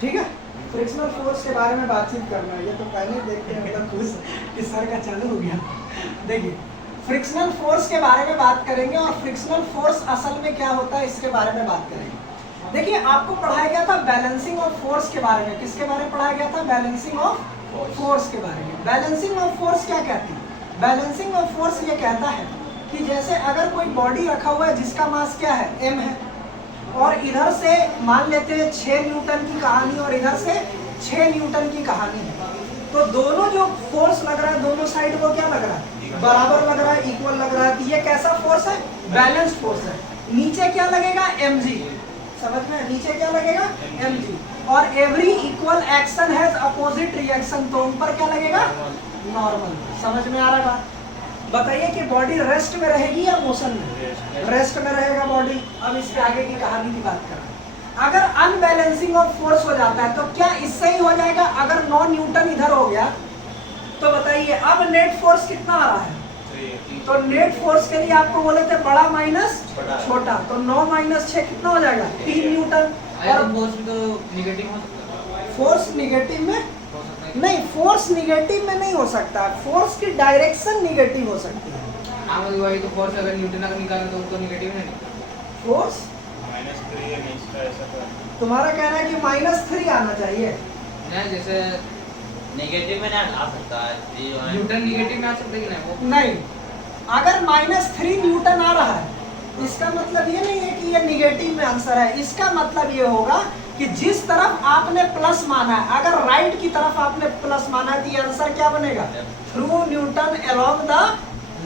ठीक है, frictional force के बारे में बातचीत करना है। ये तो पहले देखते हैं मतलब खुश कि सर का चालू हो गया। देखिए फ्रिक्शनल फोर्स के बारे में बात करेंगे और फ्रिक्शनल फोर्स असल में क्या होता है इसके बारे में बात करेंगे। देखिए आपको पढ़ाया गया था बैलेंसिंग ऑफ फोर्स के बारे में। किसके बारे में पढ़ाया गया था? बैलेंसिंग ऑफ फोर्स के बारे में। बैलेंसिंग ऑफ फोर्स क्या कहती है? बैलेंसिंग ऑफ फोर्स ये कहता है कि जैसे अगर कोई बॉडी रखा हुआ है जिसका मास क्या है? m है, और इधर से मान लेते हैं 6 न्यूटन की कहानी और इधर से 6 न्यूटन की कहानी है, तो दोनों जो फोर्स लग रहा है दोनों साइड को क्या लग रहा है? बराबर लग रहा है, इक्वल लग रहा है। तो ये कैसा फोर्स है? बैलेंस्ड फोर्स है। नीचे क्या लगेगा? mg। समझ में? नीचे क्या लगेगा? mg। और every equal action has opposite reaction, तो उन पर क्या लगेगा? नॉर्मल। समझ में आ रहा है बात? बताइए कि बॉडी रेस्ट में रहेगी या मोशन में? रेस्ट में रहेगा बॉडी। अब इसके आगे की कहानी की बात करें। अगर अनबैलेंसिंग ऑफ फोर्स हो जाता है तो क्या इससे ही हो जाएगा? अगर 9 न्यूटन इधर हो गया तो बताइए अब नेट फोर्स कितना आ रहा है? तो नेट फोर्स के लिए आपको बोले थे बड़ा माइनस छोटा, तो 9 माइनस 6 कितना हो जाएगा? 3 न्यूटन। और फोर्स तो निगेटिव हो सकता है। फोर्स निगेटिव में नहीं, फोर्स निगेटिव में नहीं हो सकता, फोर्स की डायरेक्शन निगेटिव हो सकती है। हाँ वही तो फोर्स अगर न्यूटन अगर निकालें तो उनको निगेटिव नहीं। फोर्स -3 है नहीं इसका ऐसा कर। तुम्हारा कहना है कि -3 आना चाहिए। नहीं जैसे नेगेटिव में ना आ सकता है न्यूटन निगेटिव में आ सकता है कि नहीं वो? नहीं, अगर -3 न्यूटन आ रहा है इसका मतलब ये नहीं है कि ये निगेटिव में आंसर है। इसका मतलब ये होगा कि जिस तरफ आपने प्लस माना है, अगर राइट की तरफ आपने प्लस माना है तो ये आंसर क्या बनेगा? Through Newton along the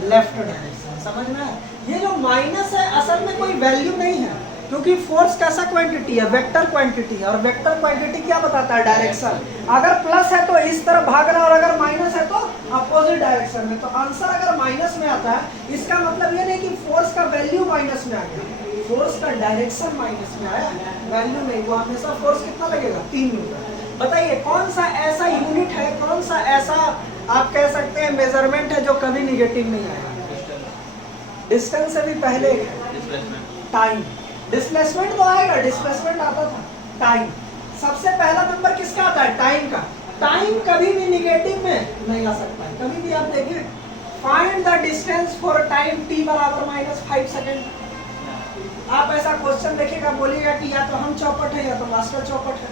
left direction. समझ में आया? ये जो माइनस है असल में कोई वैल्यू नहीं है, क्योंकि फोर्स कैसा क्वांटिटी है? वेक्टर क्वांटिटी है, और वेक्टर क्वांटिटी क्या बताता है? डायरेक्शन। अगर प्लस है तो इस तरफ भाग रहा है और अगर माइनस है तो अपोजिट डायरेक्शन में। तो आंसर अगर माइनस में आता है इसका मतलब ये नहीं कि फोर्स का वैल्यू माइनस में आ गया, फोर्स का डायरेक्शन माइनस में आया, वैल्यू नहीं। वो हमेशा फोर्स कितना लगेगा? 3 न्यूटन। बताइए कौन सा ऐसा यूनिट है, कौन सा ऐसा आप कह सकते हैं मेजरमेंट है जो कभी निगेटिव नहीं आएगा? डिस्टेंस से भी पहले टाइम। डिस्प्लेसमेंट तो आएगा, डिस्प्लेसमेंट आता था। टाइम सबसे पहला नंबर किसका आता है? टाइम का। टाइम कभी भी निगेटिव में नहीं आ सकता है, कभी भी। आप देखिए find the distance for time t बराबर -5 सेकेंड। आप ऐसा क्वेश्चन देखिएगा, बोलिएगा कि या तो हम चौपट है या तो मास्टर चौपट है,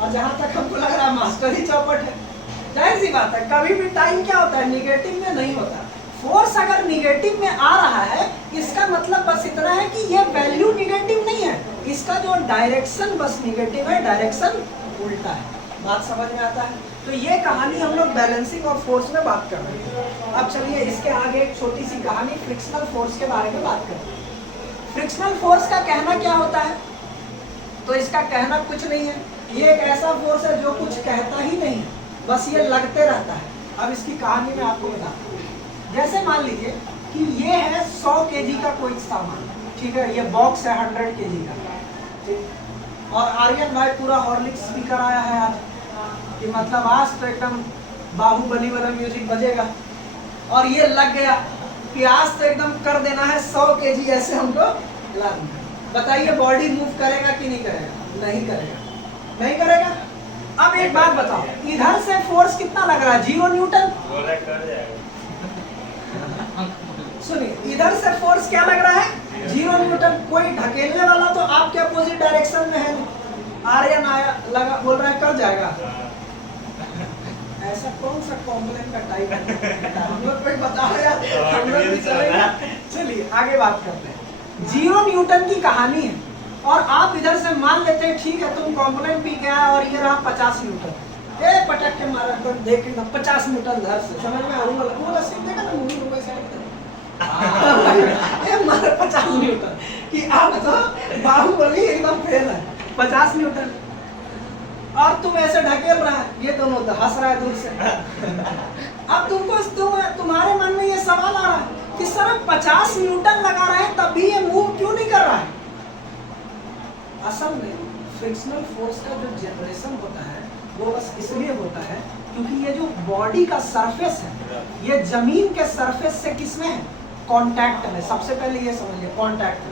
और जहां तक हमको लग रहा है मास्टर ही चौपट है। जाहिर सी बात है कभी भी टाइम क्या होता है? निगेटिव में नहीं होता। फोर्स अगर निगेटिव में आ रहा है इसका मतलब बस इतना है कि ये वैल्यू निगेटिव नहीं है, इसका जो डायरेक्शन बस निगेटिव है, डायरेक्शन उल्टा है। बात समझ में आता है? तो ये कहानी हम लोग बैलेंसिंग ऑफ फोर्स में बात कर रहे हैं। अब चलिए इसके आगे एक छोटी सी कहानी फ्रिक्शनल फोर्स के बारे में बात करते हैं। फ्रिक्शनल फोर्स का कहना क्या होता है? तो इसका कहना कुछ नहीं है, ये एक ऐसा फोर्स है जो कुछ कहता ही नहीं है, बस ये लगते रहता है। अब इसकी कहानी मैं आपको बताता हूँ। जैसे मान लीजिए कि ये है 100 केजी का कोई सामान, ठीक है, ये बॉक्स है 100 केजी का, ठीक। और आर्यन भाई पूरा हॉर्लिक्स स्पीकर आया है आज, कि मतलब आज तो एकदम बाहुबली वाला म्यूजिक बजेगा, और ये लग गया कि आज तो एकदम कर देना है 100 केजी ऐसे हमको ला देना। बताइए बॉडी मूव करेगा कि नहीं करेगा? नहीं करेगा, नहीं करेगा। अब एक बात बताओ, इधर से फोर्स कितना लग रहा है? 0 न्यूटन। कर जाएगा। सुनिए, इधर से फोर्स क्या लग रहा है? 0 न्यूटन। कोई ढकेलने वाला तो आपके अपोजिट डायरेक्शन में है। आर्यन आया लगा बोल रहा है कर जाएगा। ऐसा कौन सा कॉम्प्लेन का टाइप है? हम लोग कोई बताओ यार, हम लोग भी चलेगा। चलिए आगे बात करते हैं। 0 न्यूटन की कहानी है और आप इधर से मान लेते हैं ठीक है तुम कॉम्प्लेन पी गया और ये रहा 50 न्यूटन। ए पटक के मारा तो देख के 50 न्यूटन धर से समझ में वो रस्सी देखा ना मूवी में वैसे ए मारा 50 न्यूटन कि आप तो बाहुबली एकदम फेल है। 50 न्यूटन और तुम ऐसे ढकेल रहा है, ये दोनों तो हंस रहा है दूर से। अब तुम्हारे मन में ये सवाल आ रहा है कि सर 50 न्यूटन लगा रहे हैं तब भी ये मूव क्यों नहीं कर रहा है? असल में फ्रिक्शनल फोर्स का जो जनरेशन होता है वो बस इसलिए होता है क्योंकि ये जो बॉडी का सरफेस है ये जमीन के सरफेस से किसमें है? कांटेक्ट में। सबसे पहले ये समझिए कांटेक्ट।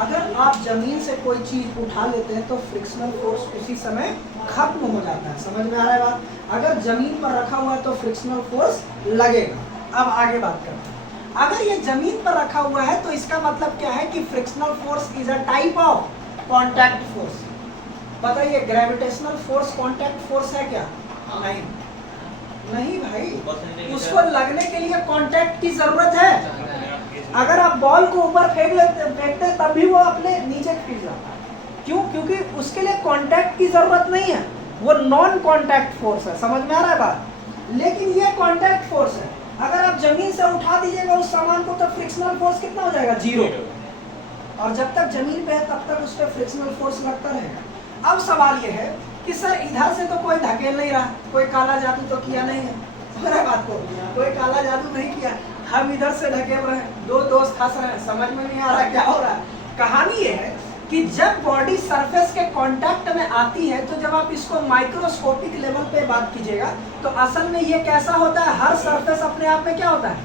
अगर आप जमीन से कोई चीज उठा लेते हैं तो फ्रिक्शनल फोर्स उसी समय खत्म हो जाता है। समझ में आ रहा है बात? अगर जमीन पर रखा हुआ है तो फ्रिक्शनल फोर्स लगेगा। अब आगे बात करते हैं। अगर ये जमीन पर रखा हुआ है तो इसका मतलब क्या है कि frictional force is a type of contact force. बताइए, ग्रेविटेशनल फोर्स कांटेक्ट फोर्स है क्या? नहीं, नहीं भाई, उसको लगने के लिए कांटेक्ट की जरूरत है। अगर आप बॉल को ऊपर फेंकते तब भी वो अपने नीचे गिर जाता है। क्यों? क्योंकि उसके लिए कांटेक्ट की जरूरत नहीं है, वो नॉन कांटेक्ट फोर्स है। समझ में आ रहा है बात? लेकिन ये कांटेक्ट फोर्स है। अगर आप जमीन से उठा दीजिएगा उस सामान को तो फ्रिक्शनल फोर्स कितना हो जाएगा? 0। और जब तक जमीन पे है तब तक उस पर फ्रिक्शनल फोर्स लगता रहेगा। अब सवाल ये है कि सर इधर से तो कोई धकेल नहीं रहा, कोई काला जादू तो किया नहीं है। समझ रहे बात को? कोई काला जादू नहीं किया, हम इधर से ढकेल रहे हैं, दो दोस्त हंस रहे हैं, समझ में नहीं आ रहा क्या हो रहा है। कहानी ये है कि जब बॉडी सरफेस के कांटेक्ट में आती है तो जब आप इसको माइक्रोस्कोपिक लेवल पे बात कीजिएगा तो असल में ये कैसा होता है? हर सरफेस अपने आप में क्या होता है?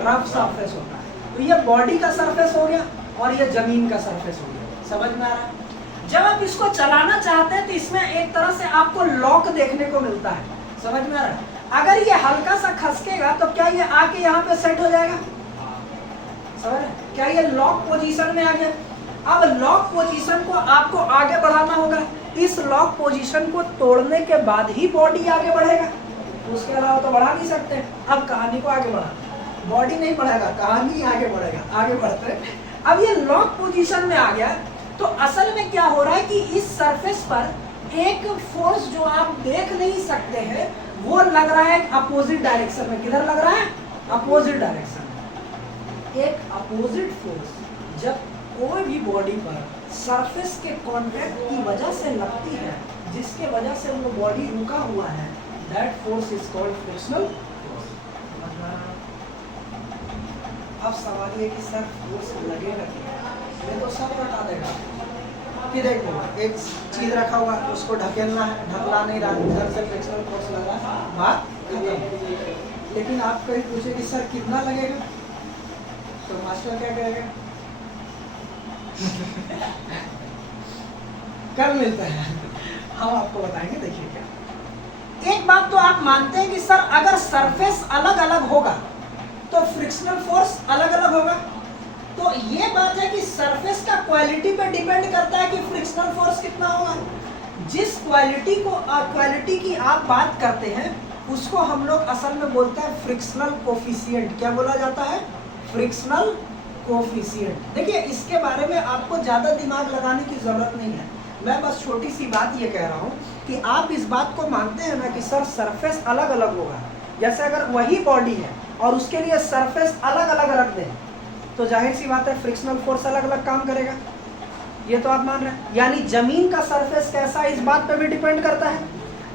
रफ सरफेस होता है। तो ये बॉडी का सरफेस हो गया और ये जमीन का सरफेस हो गया। समझ में आ रहा है? जब आप इसको चलाना चाहते हैं तो इसमें एक तरह से आपको लॉक देखने को मिलता है। समझ में आ रहा है? अगर ये हल्का सा खसकेगा तो क्या ये आके यहाँ पे सेट हो जाएगा? समझ? क्या ये लॉक पोजीशन में आ गया? अब लॉक पोजीशन को आपको आगे बढ़ाना होगा। इस लॉक पोजीशन को तोड़ने के बाद ही बॉडी आगे बढ़ेगा, उसके अलावा तो बढ़ा नहीं सकते। अब कहानी को आगे बढ़ा, बॉडी नहीं बढ़ेगा, कहानी आगे बढ़ेगा। आगे बढ़ते अब ये लॉक पोजीशन में आ गया तो असल में क्या हो रहा है कि इस सरफेस पर एक फोर्स जो आप देख नहीं सकते हैं वो लग रहा है अपोजिट डायरेक्शन में। किधर लग रहा है? अपोजिट डायरेक्शन में। एक अपोजिट फोर्स जब कोई भी बॉडी पर सरफेस के कांटेक्ट की वजह से लगती है, जिसके वजह से वो बॉडी रुका हुआ है, that force is called frictional force. अब सवाल ये कि सर फोर्स लगेगा क्या? ये तो सब हटा देगा कि देखो एक चीज रखा हुआ है, उसको ढकेलना है, ढकला नहीं रहा, इधर से फ्रिक्शनल फोर्स लगा, बात खत्म। लेकिन आप कहीं पूछे कि सर कितना लगेगा तो मास्टर क्या कहेगा? कल मिलता है, हम आपको बताएंगे। देखिए क्या, एक बात तो आप मानते हैं कि सर अगर सरफेस अलग अलग होगा तो फ्रिक्शनल फोर्स अलग अलग होगा। तो ये बात है कि सरफेस का क्वालिटी पे डिपेंड करता है कि फ्रिक्शनल फोर्स कितना होगा। जिस क्वालिटी की आप बात करते हैं उसको हम लोग असल में बोलते हैं फ्रिक्शनल कोफिशिएंट। क्या बोला जाता है? Frictional coefficient. देखिए इसके बारे में आपको ज़्यादा दिमाग लगाने की ज़रूरत नहीं है, मैं बस छोटी सी बात ये कह रहा हूँ कि आप इस बात को मानते हैं ना कि सर सरफेस अलग अलग होगा। जैसे अगर वही बॉडी है और उसके लिए सरफेस अलग अलग रख दें तो जाहिर सी बात है फ्रिक्शनल फोर्स अलग अलग काम करेगा। ये तो आप मान रहे हैं। यानी जमीन का सरफेस कैसा इस बात पे भी डिपेंड करता है।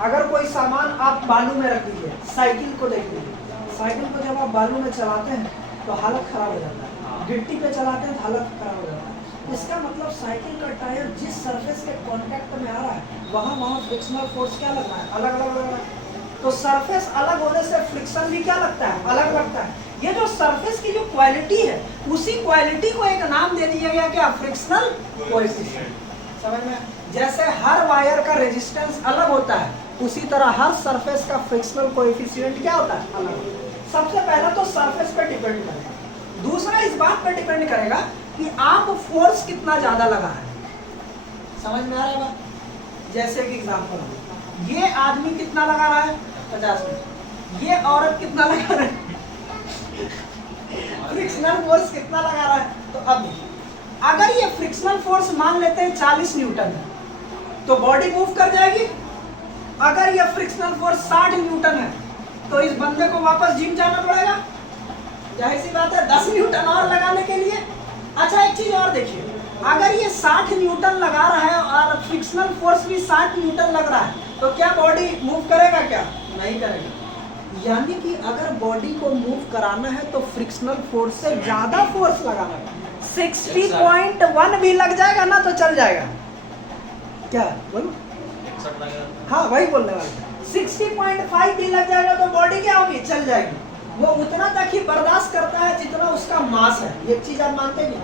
अगर कोई सामान आप बालू में रख दीजिए, साइकिल को देख लीजिए, साइकिल को जब आप बालू में चलाते हैं तो हालत खराब हो जाता है, गिट्टी पे चलाते हैं तो हालत खराब हो जाता है। इसका मतलब साइकिल का टायर जिस सरफेस के कांटेक्ट में आ रहा है वहाँ फ्रिक्शनल फोर्स क्या लग रहा है? अलग अलग लग रहा है। तो सरफेस अलग होने से फ्रिक्शन भी क्या लगता है? अलग लगता है। ये जो सरफेस की जो क्वालिटी है उसी क्वालिटी को एक नाम दे दिया गया, क्या? Frictional coefficient. समझ में? जैसे हर वायर का रेजिस्टेंस अलग होता है उसी तरह हर सरफेस का फ्रिक्शनल कोएफिशिएंट क्या होता है? अलग। सबसे पहला तो सरफेस पे डिपेंड करेगा, दूसरा इस बात पे डिपेंड करेगा कि आप फोर्स कितना ज्यादा लगा है। समझ में आ रहा है बात? जैसे कि एग्जांपल, ये आदमी कितना लगा रहा है? 50 मिनट। ये औरत कितना लगा रहा है? फ्रिक्शनल फोर्स कितना लगा रहा है? तो अब देखिए, अगर ये फ्रिक्शनल फोर्स मान लेते हैं 40 न्यूटन है तो बॉडी मूव कर जाएगी। अगर ये फ्रिक्शनल फोर्स 60 न्यूटन है तो इस बंदे को वापस जिम जाना पड़ेगा। जाहिर सी बात है 10 न्यूटन और लगाने के लिए। अच्छा एक चीज और देखिए, अगर ये 60 न्यूटन लगा रहा है और फ्रिक्शनल फोर्स भी 60 न्यूटन लग रहा है तो क्या बॉडी मूव करेगा? क्या नहीं करेगा। यानी कि अगर बॉडी को मूव कराना है तो फ्रिक्शनल फोर्स से ज्यादा फोर्स लगाना है। 60.1 भी लग जाएगा ना तो चल जाएगा। क्या बोलो? हाँ वही बोलने वाले। 60.5 भी लग जाएगा तो बॉडी क्या होगी? चल जाएगी। वो उतना तक ही बर्दाश्त करता है जितना उसका मास है। ये चीज आप मानते नहीं?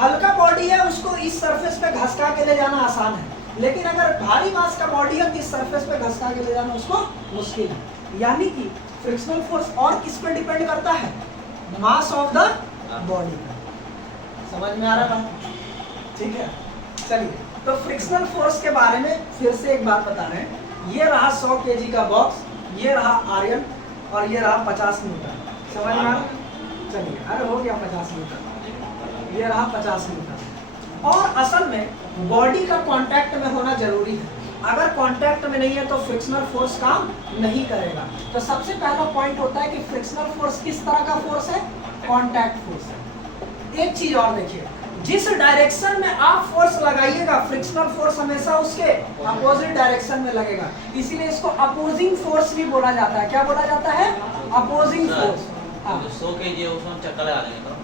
हल्का बॉडी है उसको इस सरफेस पे घसका के ले जाना आसान है, लेकिन अगर भारी मास का बॉडी है तो इस सरफेस पे घसका के ले जाना उसको मुश्किल है। यानी कि फ्रिक्शनल फोर्स और किस पे डिपेंड करता है? मास ऑफ द बॉडी पर। समझ में आ रहा है? ठीक है, चलिए तो फ्रिक्शनल फोर्स के बारे में फिर से एक बात बता रहे हैं। ये रहा 100 केजी का बॉक्स, ये रहा आर्यन और ये रहा 50 न्यूटन। समझ में आ रहा? चलिए, अरे हो गया 50 न्यूटन, ये रहा 50 न्यूटन। और असल में बॉडी का कांटेक्ट में होना जरूरी है। अगर कांटेक्ट में नहीं है तो फ्रिक्शनल फोर्स काम नहीं करेगा। तो सबसे पहला पॉइंट होता है कि फ्रिक्शनल फोर्स किस तरह का फोर्स है? कांटेक्ट फोर्स है। एक चीज और देखिए, जिस डायरेक्शन में आप फोर्स लगाइएगा फ्रिक्शनल फोर्स हमेशा उसके अपोजिट डायरेक्शन में लगेगा, इसीलिए इसको अपोजिंग फोर्स भी बोला जाता है। क्या बोला जाता है? Opposing force. हाँ, 100 kg है उसमें चक्कर लगा लेंगे तो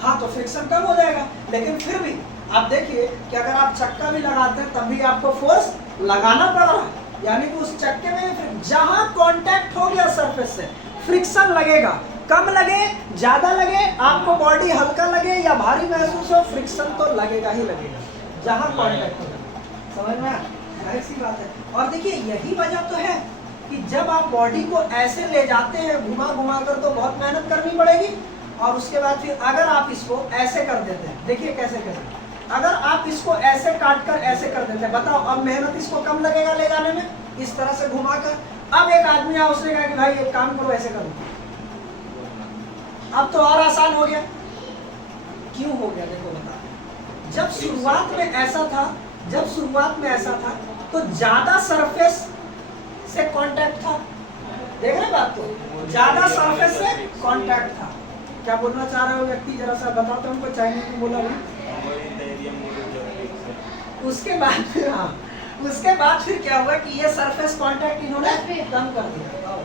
हाँ तो फ्रिक्शन कम हो जाएगा, लेकिन फिर भी आप देखिए कि अगर आप चक्का भी लगाते हैं तब भी आपको फोर्स लगाना पड़ रहा है। यानी कि उस चक्के में जहां कांटेक्ट हो गया सरफेस से फ्रिक्शन लगेगा, कम लगे ज्यादा लगे, आपको बॉडी हल्का लगे या भारी महसूस हो, फ्रिक्शन तो लगेगा ही लगेगा जहां कांटेक्ट होगा। समझ में? जाहिर सी बात है। और देखिए यही वजह तो है कि जब आप बॉडी को ऐसे ले जाते हैं घुमा घुमा कर तो बहुत मेहनत करनी पड़ेगी, और उसके बाद फिर अगर आप इसको ऐसे कर देते हैं, देखिए कैसे कैसे, अगर आप इसको ऐसे काट कर ऐसे कर देते हैं, बताओ अब मेहनत इसको कम लगेगा ले जाने में, इस तरह से घुमा कर। अब एक आदमी आया, उसने कहा कि भाई एक काम करो ऐसे करो, अब तो और आसान हो गया। क्यों हो गया? देखो बता, जब शुरुआत में ऐसा था तो ज्यादा सरफेस से कांटेक्ट था। देख रहे बात? तो ज्यादा सरफेस से कांटेक्ट था। क्या बोलना चाह रहे हो व्यक्ति, जरा सा बताओ तो हमको। चाइनीज में बोला उसके बाद फिर, हाँ उसके बाद फिर क्या हुआ कि ये सरफेस कांटेक्ट इन्होंने कम कर दिया।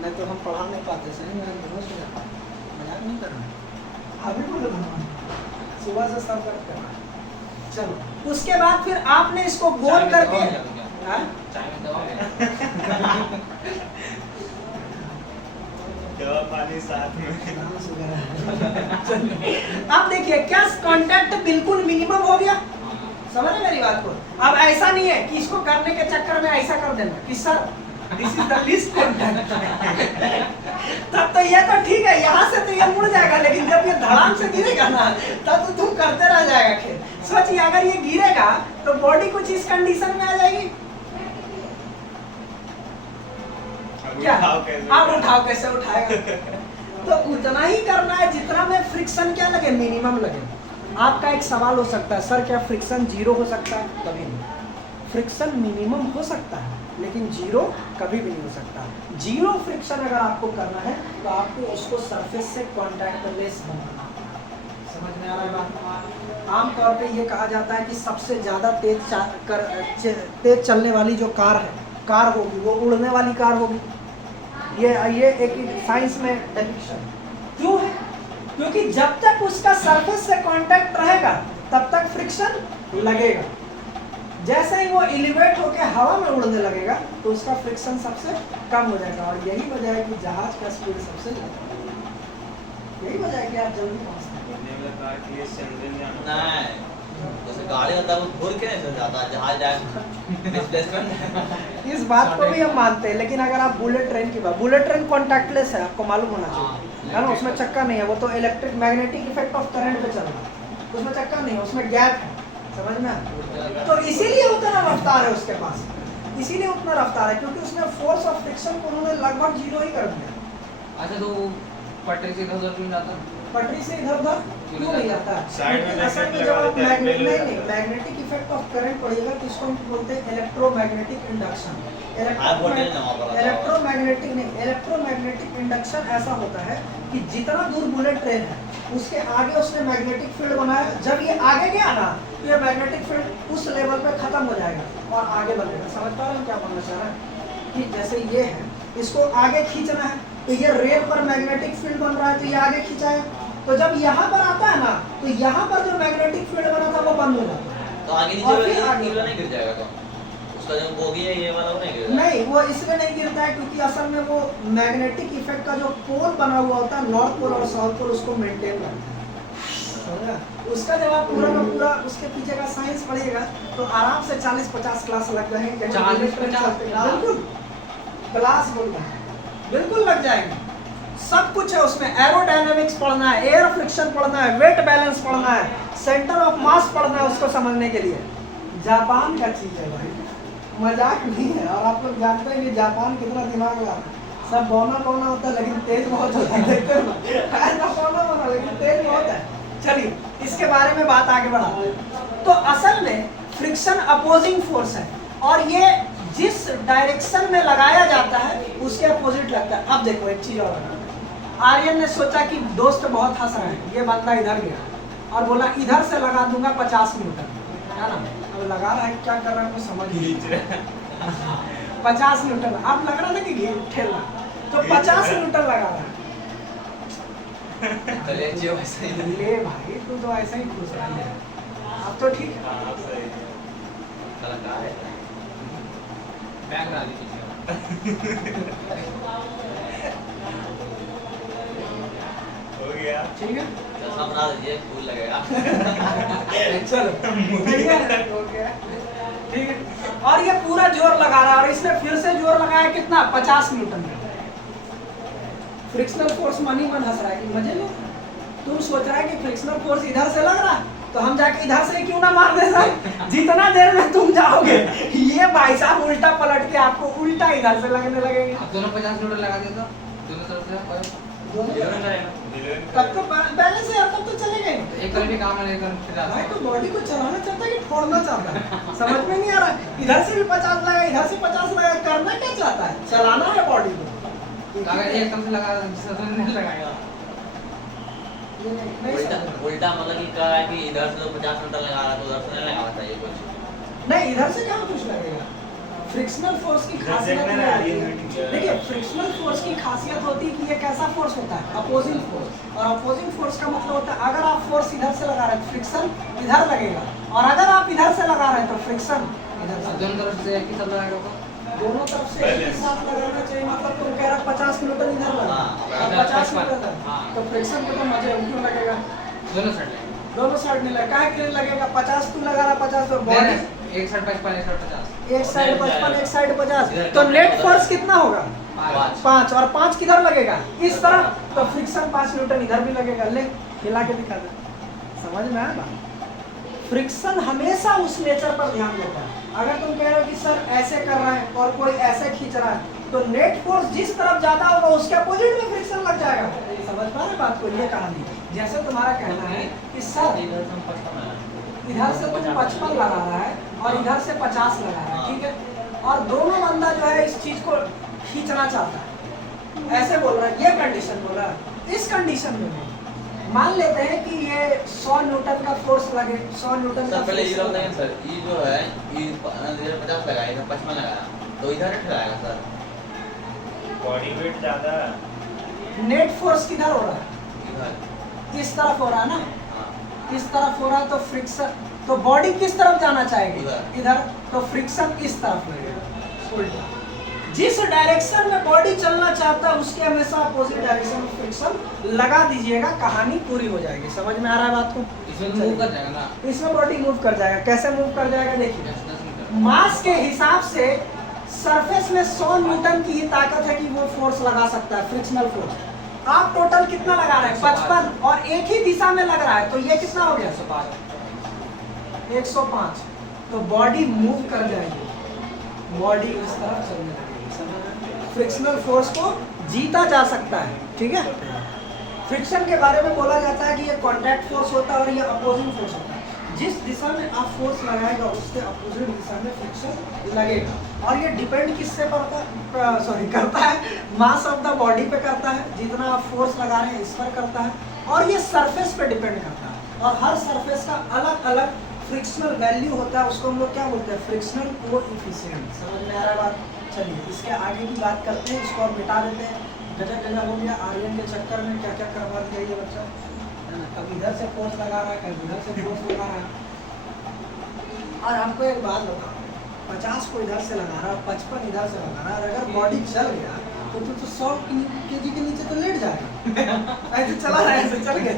नहीं तो हम पढ़ा नहीं पाते, सही मजाक नहीं करना, अभी बोलो सुबह से सब करते हैं। चलो उसके बाद फिर आपने इसको गोल करके, दवा पानी साथ में। अब देखिए क्या कांटेक्ट बिल्कुल मिनिमम हो गया। समझ रहे मेरी बात को? अब ऐसा नहीं है कि इसको करने के चक्कर में ऐसा कर देना कि sir this is the least contact. तब तो ये तो ठीक है, यहाँ से तो ये मुड़ जाएगा, लेकिन जब ये धड़ाम से गिरेगा ना तब तो तुम करते रह जाएगा खेल। सोचिए अगर ये गिरेगा तो बॉडी कुछ इस कंडीशन में आ जाएगी। क्या आप उठाओ कैसे उठाएगा? तो उतना ही करना है जितना में फ्रिक्शन क्या लगे, मिनिमम लगे। आपका एक सवाल हो सकता है, सर क्या फ्रिक्शन जीरो हो सकता है? कभी नहीं। फ्रिक्शन मिनिमम हो सकता है लेकिन जीरो कभी भी नहीं हो सकता। जीरो फ्रिक्शन अगर आपको करना है तो आपको उसको सरफेस से कॉन्टैक्टलेस बनाना। समझ में आ रहा है बात? आमतौर पे ये कहा जाता है कि सबसे ज़्यादा तेज चलने वाली जो कार होगी वो उड़ने वाली कार होगी। ये एक साइंस में डेफिनेशन क्यों है? क्योंकि जब तक उसका सरफेस से कांटेक्ट रहेगा तब तक फ्रिक्शन लगेगा। जैसे ही वो एलिवेट होकर हवा में उड़ने लगेगा तो उसका फ्रिक्शन सबसे कम हो जाएगा। और यही वजह है कि जहाज का स्पीड सबसे ज़्यादा, यही वजह है कि आप जल्दी पहुंचते नहीं, जैसे गाड़ी होता है वो घूर के नहीं चल जाता, जहाज जाए डिस्प्लेसमेंट। इस बात को भी हम मानते हैं, लेकिन अगर आप बुलेट ट्रेन की बात, बुलेट ट्रेन कॉन्टैक्टलेस है, आपको मालूम होना चाहिए है ना, उसमें चक्का नहीं है, वो तो electric magnetic effect of current पे चल रहा है, उसमें चक्का नहीं है, उसमें गैप है। समझ में? तो इसीलिए उतना रफ्तार है उसके पास, इसीलिए उतना रफ्तार है क्योंकि उसने फोर्स ऑफ फ्रिक्शन को उन्होंने लगभग जीरो ही कर दिया। अच्छा तो पटरी से इधर क्यों जाता? पटरी से इधर उधर क्यों नहीं जाता? साइड में असल में जब आप मैग्नेटिक इफेक्ट ऑफ करंट पड़ेगा तो इसको हम बोलते हैं इलेक्ट्रोमैग्नेटिक इंडक्शन। इलेक्ट्रोमैग्नेटिक इंडक्शन ऐसा होता है कि जितना दूर बुलेट ट्रेन है उसके आगे उसने मैग्नेटिक फील्ड बनाया, जब ये आगे गया ना तो ये मैग्नेटिक फील्ड उस लेवल पे खत्म हो जाएगा और आगे बढ़ेगा। समझ पा रहे हैं क्या बोलना चाह रहे हैं? कि जैसे ये है, इसको आगे खींचना है तो ये रेल पर मैग्नेटिक फील्ड बन रहा है तो ये आगे खींचा है, तो जब यहाँ पर आता है ना तो यहाँ पर जो मैग्नेटिक फील्ड बना था वो बंद हो जाता है। तो आगे नीचे नहीं गिर जाएगा तो उसका जो बोगी है ये वाला वो नहीं गिर नहीं, वो इसमें नहीं गिरता है क्योंकि असल में वो मैग्नेटिक इफेक्ट का जो पोल बना हुआ होता है, नॉर्थ पोल और साउथ पोल, उसको मेंटेन करता है। समझा? उसका जब आप पूरा का पूरा उसके पीछे का साइंस पढ़िएगा तो आराम से 40-50 क्लास लग जाएंगे। 40-50 बिल्कुल क्लास बोल रहा है, बिल्कुल लग जाएंगे। सब कुछ है उसमें। एरोडायनामिक्स पढ़ना है, एयर फ्रिक्शन पढ़ना है, वेट बैलेंस पढ़ना है, सेंटर ऑफ मास पढ़ना है उसको समझने के लिए। जापान का चीज है भाई, मजाक नहीं है। और आप लोग जानते हैं कि जापान कितना दिमाग लगा है। सब बौना बौना होता है लेकिन तेज बहुत होता है। देखते हो ऐसा बौना बौना लेकिन तेज बहुत है। चलिए इसके बारे में बात आगे बढ़ाते हैं। तो असल में फ्रिक्शन अपोजिंग फोर्स है और ये जिस डायरेक्शन में लगाया जाता है उसके अपोजिट लगता है। अब देखो एक चीज और, आर्यन ने सोचा कि दोस्त बहुत हंस रहे हैं, ये बंदा इधर गया और बोला इधर से लगा दूंगा 50 न्यूटन, है ना। अब लगा रहा है, क्या कर रहा है वो समझ नहीं। 50 न्यूटन अब लग रहा था कि ठेला, तो 50 न्यूटन लगा रहा है। चलिए जो ऐसा ही है। ले भाई तू तो ऐसा ही खुश रहा है। अब तो ठीक है। हाँ सही है। कलाकार है। बैग डाल दीजिए। हो गया। ठीक है चश्मा बना दीजिए, फूल लगेगा। चलो ठीक है, हो गया। ठीक है। और ये पूरा जोर लगा रहा है और इसने फिर से जोर लगाया कितना, 50 न्यूटन का। फ्रिक्शनल फोर्स मन ही मन हंस रहा है कि मजे लो। तुम सोच रहा है कि फ्रिक्शनल फोर्स इधर से लग रहा है तो हम जाके इधर से क्यों ना मार दे सर। जितना देर में तुम जाओगे ये भाई साहब उल्टा पलट के आपको उल्टा इधर से लगने लगेंगे। अब दोनों 50 न्यूटन लगा दिए तो दोनों तरफ से जीवन करेगा। तब तो पहले से यार, तब तो चलेंगे। एक तरफ ही काम है, एक तरफ फिर भाई तो बॉडी को चलाना चाहता है कि फोड़ना चाहता है, समझ में नहीं आ रहा। इधर से भी 50 लगा, इधर से 50 लगा, करना क्या चाहता है, चलाना है बॉडी को। अगर एक तरफ से लगा दूसरी तरफ नहीं लगाएगा। ये नहीं उल्टा समझ। उल्टा मतलब कि क्या है कि इधर से तो 50 मीटर लगा रहा है तो उधर से नहीं लगाना चाहिए कुछ। नहीं इधर से कहाँ कुछ लगेगा। फ्रिक्शनल फोर्स की खासियत देखना ये है, होती ये है, मीटिंग देखिए फ्रिक्शनल फोर्स की खासियत होती है कि ये कैसा फोर्स होता है, अपोजिंग फोर्स। और अपोजिंग फोर्स का मतलब होता है अगर आप फोर्स इधर से लगा रहे हैं फ्रिक्शन इधर लगेगा, और अगर आप इधर से लगा रहे हैं तो फ्रिक्शन इधर से। दोनों तरफ से एक ही सब लगाएगा तो दोनों तरफ से एक ही साथ लगाना चाहिए। मतलब तुम कह रहा 50 न्यूटन इधर लगा और 50 न्यूटन लगा, तो फ्रिक्शन को तो मजे क्यों लगेगा। दोनों साइड लगेगा। दोनों साइड नहीं लगेगा, काहे के लिए लगेगा। 50 तुम लगा रहा 50 तो बॉडी एक साइड 55 एक साइड 50। एक साइड 55 एक साइड 50, तो नेट फोर्स कितना होगा 5। और 5 किधर लगेगा इस तरफ, तो फ्रिक्शन 5 न्यूटन इधर भी लगेगा। ले हिला के दिखा दे, समझ में आया बात। फ्रिक्शन हमेशा उस नेचर पर ध्यान देता है। अगर तुम कह रहे हो कि सर ऐसे कर रहा है और कोई ऐसे खींच रहा है तो नेट फोर्स जिस तरफ ज्यादा होगा उसके अपोजिट में फ्रिक्शन लग जाएगा। समझ पा रहे बात को। ये कहानी जैसे तुम्हारा कहना है कि सर इधर से हम 55 है। इधर से तुम 55 लगा रहा है और इधर से 50 लगा रहा है, ठीक है। और दोनों बंदा जो है इस चीज को खींचना चाहता है, ऐसे बोल रहा है, ये कंडीशन बोल रहा है। इस कंडीशन में मान लेते हैं कि ये 100 न्यूटन का फोर्स लगे, 100 न्यूटन का सर पहले ये फोर्स बताइए सर, ये जो है ये इधर 50 लगाया, इधर 55 लगाया, तो इधर नहीं लगाएगा सर। बॉडी वेट ज्यादा है। नेट फोर्स किधर हो रहा है, इधर इस तरफ हो रहा है ना, हाँ इस तरफ हो रहा है। तो फ्रिक्शन, तो बॉडी किस तरफ जाना चाहेगी इधर। इधर, तो फ्रिक्शन इस तरफ लगेगा उल्टा। जिस डायरेक्शन में बॉडी चलना चाहता है उसके हमेशा अपोजिट डायरेक्शन में फ्रिक्शन लगा दीजिएगा, कहानी पूरी हो जाएगी। समझ में आ रहा है बात को। इसमें मूव कर जाएगा ना, इसमें बॉडी मूव कर जाएगा। कैसे मूव कर जाएगा देखिए, 10 मीटर। मास के हिसाब से सरफेस में 100 न्यूटन की ही ताकत है कि वो फोर्स लगा सकता है, फ्रिक्शनल फोर्स। आप टोटल कितना लगा रहे हैं 55, और एक ही दिशा में लग रहा है, तो ये कितना हो गया 105। तो बॉडी मूव कर जाएगी, बॉडी इस तरफ चलने लगेगी। फ्रिक्शनल फोर्स को जीता जा सकता है, ठीक है। फ्रिक्शन के बारे में बोला जाता है कि ये कॉन्टैक्ट फोर्स होता है और ये अपोजिंग फोर्स होता है। जिस दिशा में आप फोर्स लगाएगा उसके अपोजिट दिशा में फ्रिक्शन लगेगा। और ये डिपेंड किससे करता है, मास ऑफ द बॉडी पे करता है, जितना आप फोर्स लगा रहे हैं इस पर करता है, और ये सरफेस पे डिपेंड करता है। और हर सरफेस का अलग अलग फ्रिक्शनल वैल्यू होता है, उसको हम लोग क्या बोलते हैं, फ्रिक्शनल कोएफिशिएंट। समझ में आ रहा है बात। चलिए इसके आगे की बात करते हैं, इसको और मिटा देते हैं। गजब गजब हो गया, आर्यन के चक्कर में क्या क्या करवा दिया ये बच्चा, है ना। कभी इधर से फोर्स लगा रहा है, कभी इधर से फोर्स लगा रहा है। और हमको एक बात बताओ, 50 को इधर से लगा रहा है, 55 इधर से लगा रहा है, और अगर बॉडी चल गया तो तू तो 100 केजी के नीचे तो लेट जाएगा। ऐसे चला रहा है, ऐसे चल गया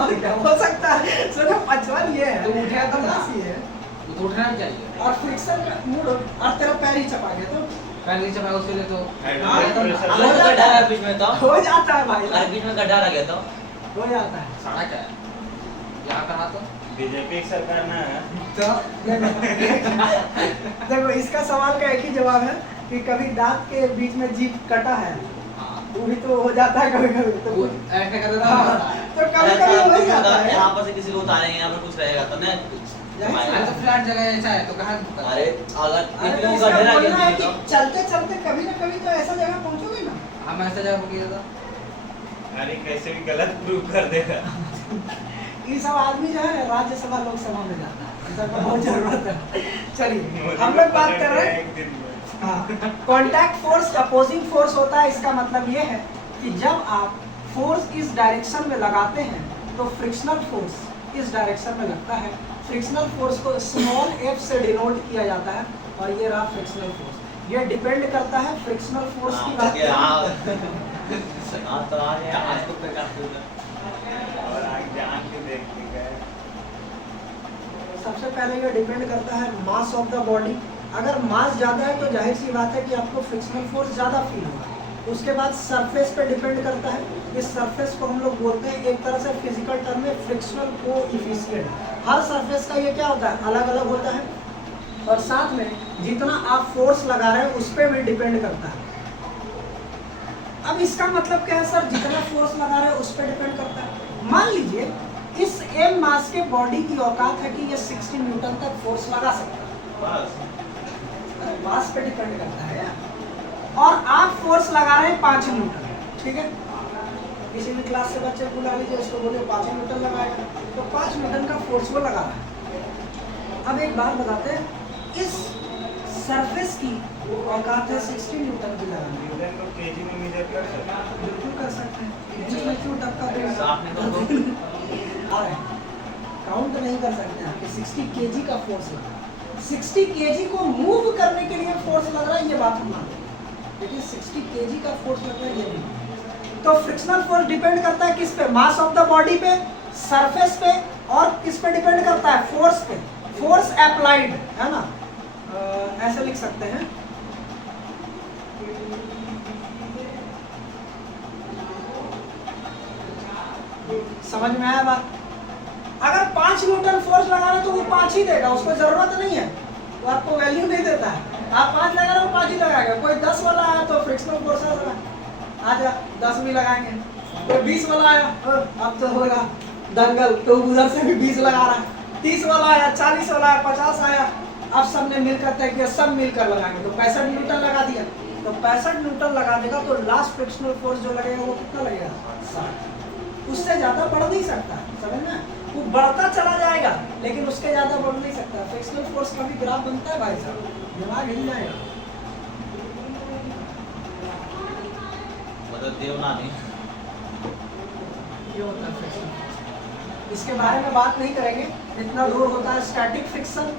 और क्या हो सकता है। सुनो 55 ये है, तो उठा तो 50 ये है, वो तो उठना भी चाहिए। और फ्रिक्शन का मूड और तेरा पैर ही चपा गया तो पैर नीचे भाग उसके लिए तो हाइड्रोलिक प्रेशर अलग जाता गड्ढा है बीच में तो। हो जाता है भाई, अरे बीच में गड्ढा रह गया तो। हो जाता है। साड़ा क्या है यहाँ करा तो बीजेपी की सरकार ना तो देखो इसका सवाल का एक ही जवाब है कि कभी दांत के बीच में जीभ कटा है, हाँ वो भी तो हो जाता है कभी कभी तो वो ऐसे कर देता हाँ, है। तो कभी कभी हो ही जाता है। यहाँ पर से किसी को उतारेंगे, यहाँ पर कुछ रहेगा तो ना अरे तो फ्लैट जगह ऐसा है तो कहाँ दिक्कत है? अरे अगर अरे बीच तो में इसका गड्ढा रह बोलना है गया कि चलते चलते कभी ना कभी तो ऐसा जगह पहुंचोगे ना। हम ऐसा जगह पर किया था अरे कैसे भी गलत प्रूव कर देगा। ये सब आदमी जो है राज्यसभा लोकसभा में जाता है, ऐसा का बहुत जरूरत है। चलिए हम लोग बात कर रहे हैं एक दिन में। हाँ, कॉन्टैक्ट फोर्स अपोजिंग फोर्स होता है। इसका मतलब ये है कि जब आप फोर्स इस डायरेक्शन में लगाते हैं तो फ्रिक्शनल फोर्स इस डायरेक्शन में लगता है। फ्रिक्शनल फोर्स को स्मॉल f से डिनोट किया जाता है और ये रहा फ्रिक्शनल फोर्स। ये डिपेंड करता है फ्रिक्शनल फोर्स की बात और आगे जान के देख के गए। सबसे पहले ये डिपेंड करता है मास ऑफ द बॉडी। अगर मास ज़्यादा है तो जाहिर सी बात है कि आपको फ्रिक्शनल फोर्स ज़्यादा फील होगा। उसके बाद सरफेस पे डिपेंड करता है। इस सरफेस को हम लोग बोलते हैं एक तरह से फिजिकल टर्म में फ्रिक्शनल कोएफिशिएंट। हर सरफेस का ये क्या होता है, अलग अलग होता है, और साथ में जितना आप फोर्स लगा रहे हैं उस पर भी डिपेंड करता है। अब इसका मतलब क्या है सर, जितना फोर्स लगा रहे हैं उस पर डिपेंड करता है। मान लीजिए इस m मास के बॉडी की औकात है कि ये 60 न्यूटन तक फोर्स लगा सकता है, मास पे डिपेंड करता है यार। और आप फोर्स लगा रहे हैं 5 न्यूटन, ठीक है। किसी भी क्लास से बच्चे बुला लीजिए, उसको बोले 5 न्यूटन लगाएगा, तो 5 न्यूटन का फोर्स वो लगा रहा है। अब एक बात बताते हैं, इस सरफेस की औकात है 60 न्यूटन की लगानी। न्यूटन को केजी में मेजर कर सकते हैं। बिल्कुल कर सकते हैं, बीच में क्यों टपका देगा। काउंट नहीं कर सकते हैं कि 60 केजी का फोर्स लगा, 60 केजी को मूव करने के लिए फोर्स लग रहा है, ये बात हम मानते हैं, लेकिन 60 केजी का फोर्स लग रहा है ये नहीं। तो फ्रिक्शनल फोर्स डिपेंड करता है किस पे, मास ऑफ द बॉडी पे, सरफेस पे, और किस पे डिपेंड करता है, फोर्स पे। फोर्स अप्लाइड है ना, ऐसे लिख सकते हैं, समझ में आया बात। अगर 5 न्यूटन फोर्स लगा रहे तो वो 5 ही देगा, उसको जरूरत नहीं है, वो आपको वैल्यू नहीं देता है। आप 5 लगा रहे हो 5 ही लगाएगा। कोई 10 वाला आया तो फ्रिक्शनल फोर्स आजा 10 भी लगाएंगे। कोई 20 वाला आया अब तो होगा दंगल, तो उधर से भी 20 लगा रहा है। 30 वाला आया, 40 वाला आया, 50 आया, अब सबने मिलकर तय किया सब मिलकर लगाएंगे, तो 65 न्यूटन लगा दिया। तो 65 न्यूटन लगा देगा तो लास्ट फ्रिक्शनल फोर्स जो लगेगा वो कितना लगेगा, 60। उससे ज्यादा बढ़ नहीं सकता, समझ में। वो बढ़ता चला जाएगा लेकिन उसके ज्यादा बढ़ नहीं सकता। फ्रिक्शनल फोर्स का भी ग्राफ बनता है भाई साहब, दिमाग हिल जाएगा। मतलब देवना नहीं ये होता है फ्रिक्शन। इसके बारे में बात नहीं करेंगे। इतना दूर होता है स्टैटिक फ्रिक्शन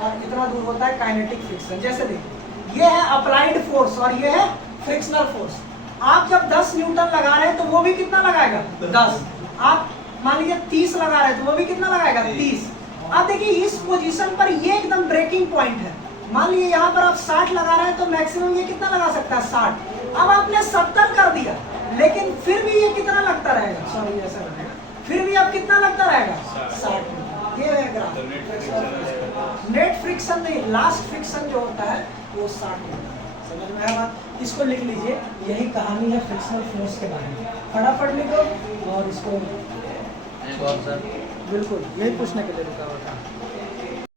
और इतना दूर होता है काइनेटिक फ्रिक्शन। जैसे देखिए ये है अप्लाइड फोर्स और ये है फ्रिक्शनल फोर्स। आप जब 10 न्यूटन लगा रहे हैं तो वो भी कितना लगाएगा, 10। आप मान लीजिए 30 लगा रहे हैं तो वो भी कितना लगाएगा, 30। अब देखिए इस पोजीशन पर ये एकदम ब्रेकिंग पॉइंट है। मान लीजिए यहाँ पर आप 60 लगा रहे हैं तो मैक्सिमम ये कितना लगा सकता है, 60। अब आपने 70 कर दिया लेकिन फिर भी ये कितना लगता रहेगा, सॉरी ऐसा रहेगा, फिर भी अब कितना लगता रहेगा, 60। ये है ग्राफ। नेट फ्रिक्शन नहीं, लास्ट फ्रिक्शन जो होता है वो 60 होता है। समझ में आया बात। इसको लिख लीजिए, यही कहानी है फ्रिक्शनल फोर्स के बारे में। फटाफट लिखो और इसको सर बिल्कुल यही पूछने के लिए रुका हुआ था।